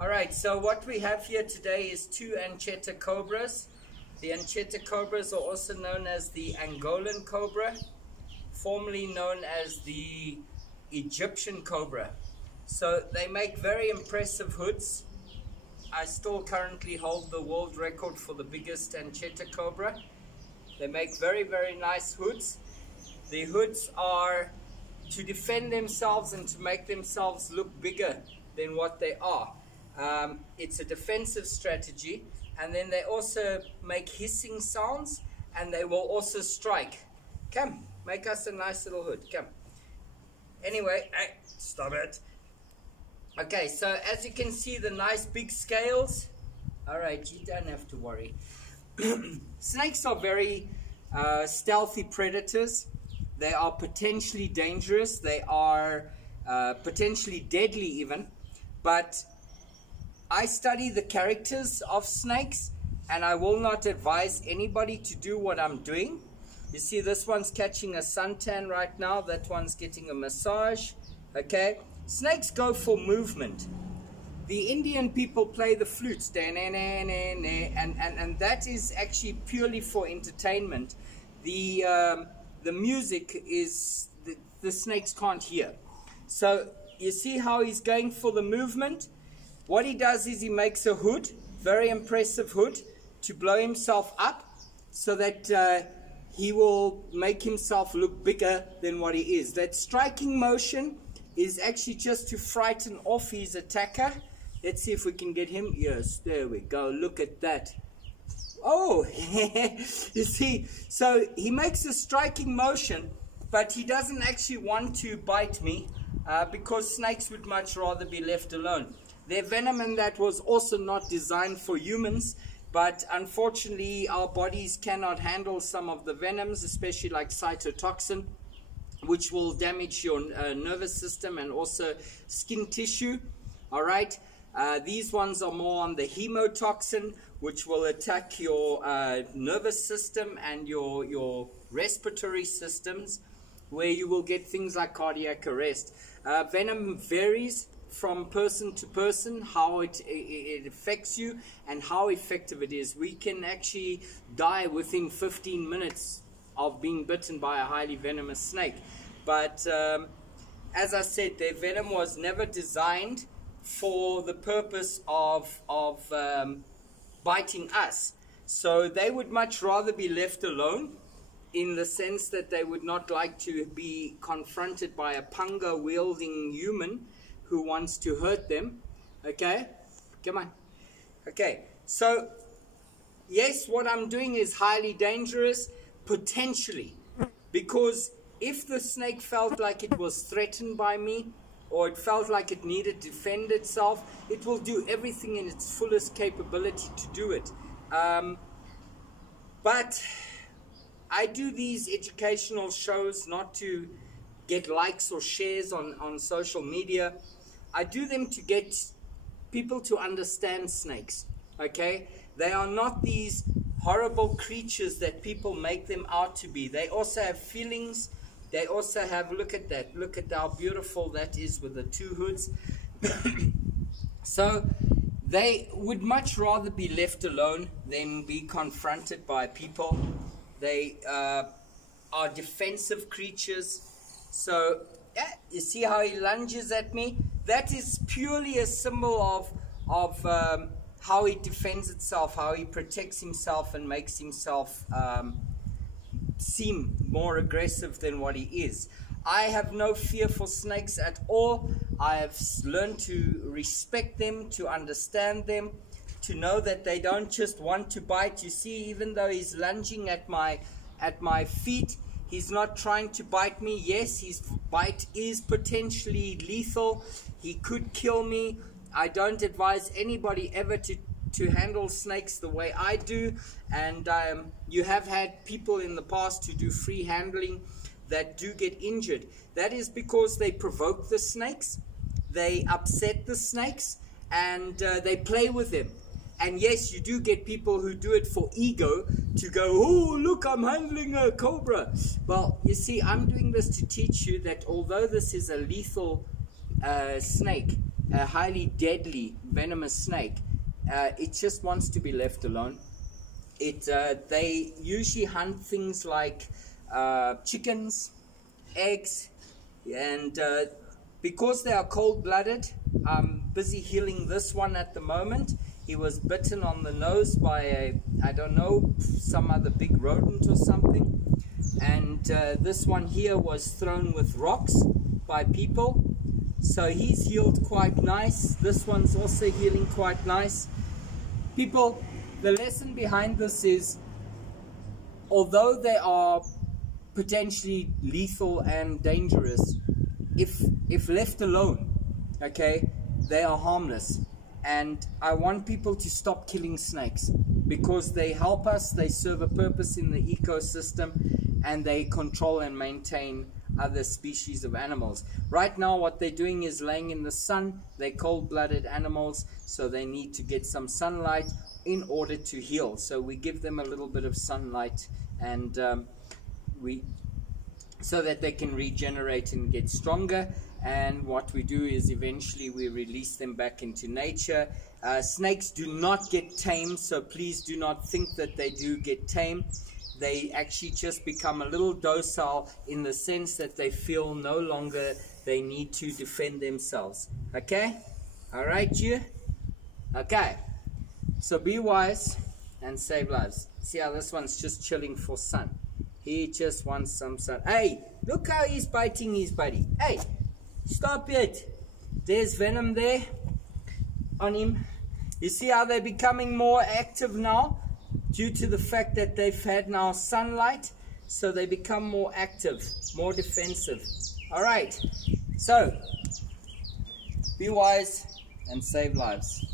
Alright, so what we have here today is two Anchieta Cobras. The Anchieta Cobras are also known as the Angolan Cobra, formerly known as the Egyptian Cobra. So they make very impressive hoods. I still currently hold the world record for the biggest Anchieta Cobra. They make very, very nice hoods. The hoods are to defend themselves and to make themselves look bigger than what they are. It's a defensive strategy, and then they also make hissing sounds, and they will also strike. Come, make us a nice little hood, come. Anyway, hey, stop it. Okay, so as you can see, the nice big scales. Alright, you don't have to worry. Snakes are very stealthy predators. They are potentially dangerous. They are potentially deadly even. But I study the characters of snakes, and I will not advise anybody to do what I'm doing. You see, this one's catching a suntan right now. That one's getting a massage. Okay? Snakes go for movement. The Indian people play the flutes, and that is actually purely for entertainment. The music is the snakes can't hear. So you see how he's going for the movement. What he does is he makes a hood, very impressive hood, to blow himself up so that he will make himself look bigger than what he is. That striking motion is actually just to frighten off his attacker. Let's see if we can get him. Yes, there we go. Look at that. Oh, you see, so he makes a striking motion, but he doesn't actually want to bite me because snakes would much rather be left alone. Their venom in that was also not designed for humans, but unfortunately our bodies cannot handle some of the venoms, especially like cytotoxin, which will damage your nervous system and also skin tissue. All right. These ones are more on the hemotoxin, which will attack your nervous system and your respiratory systems, where you will get things like cardiac arrest. Venom varies from person to person, how it affects you and how effective it is. We can actually die within 15 minutes of being bitten by a highly venomous snake. But as I said, their venom was never designed for the purpose of biting us. So they would much rather be left alone, in the sense that they would not like to be confronted by a panga wielding human who wants to hurt them. Okay, come on. Okay, so yes, what I'm doing is highly dangerous, potentially, because if the snake felt like it was threatened by me, or it felt like it needed to defend itself, it will do everything in its fullest capability to do it. But I do these educational shows not to get likes or shares on social media. I do them to get people to understand snakes, okay? They are not these horrible creatures that people make them out to be. They also have feelings. They also have, look at that, look at how beautiful that is with the two hoods. So they would much rather be left alone than be confronted by people. They are defensive creatures. So yeah, you see how he lunges at me? That is purely a symbol of how he defends itself, how he protects himself and makes himself seem more aggressive than what he is. I have no fear for snakes at all. I have learned to respect them, to understand them, to know that they don't just want to bite. You see, even though he's lunging at my feet, he's not trying to bite me. Yes, his bite is potentially lethal. He could kill me. I don't advise anybody ever to handle snakes the way I do. And you have had people in the past who do free handling that do get injured. That is because they provoke the snakes, they upset the snakes, and they play with them. And yes, you do get people who do it for ego, to go, oh, look, I'm handling a cobra. Well, you see, I'm doing this to teach you that although this is a lethal snake, a highly deadly venomous snake, it just wants to be left alone. They usually hunt things like chickens, eggs, and because they are cold-blooded, I'm busy healing this one at the moment. He was bitten on the nose by I don't know, some other big rodent or something. And this one here was thrown with rocks by people. So he's healed quite nice. This one's also healing quite nice. People, the lesson behind this is, although they are potentially lethal and dangerous, if left alone, okay, they are harmless. And I want people to stop killing snakes, because they help us, they serve a purpose in the ecosystem, and they control and maintain other species of animals. Right now what they're doing is laying in the sun. They're cold-blooded animals, so they need to get some sunlight in order to heal. So we give them a little bit of sunlight, and so that they can regenerate and get stronger. And what we do is eventually we release them back into nature. Snakes do not get tame, so please do not think that they do get tame. They actually just become a little docile, in the sense that they feel no longer they need to defend themselves. Okay? Alright, you? Okay. So be wise and save lives. See how this one's just chilling for sun. He just wants some sun. Hey, look how he's biting his buddy. Hey, stop it. There's venom there on him. You see how they're becoming more active now? Due to the fact that they've had now sunlight, so they become more active, more defensive. Alright, so be wise and save lives.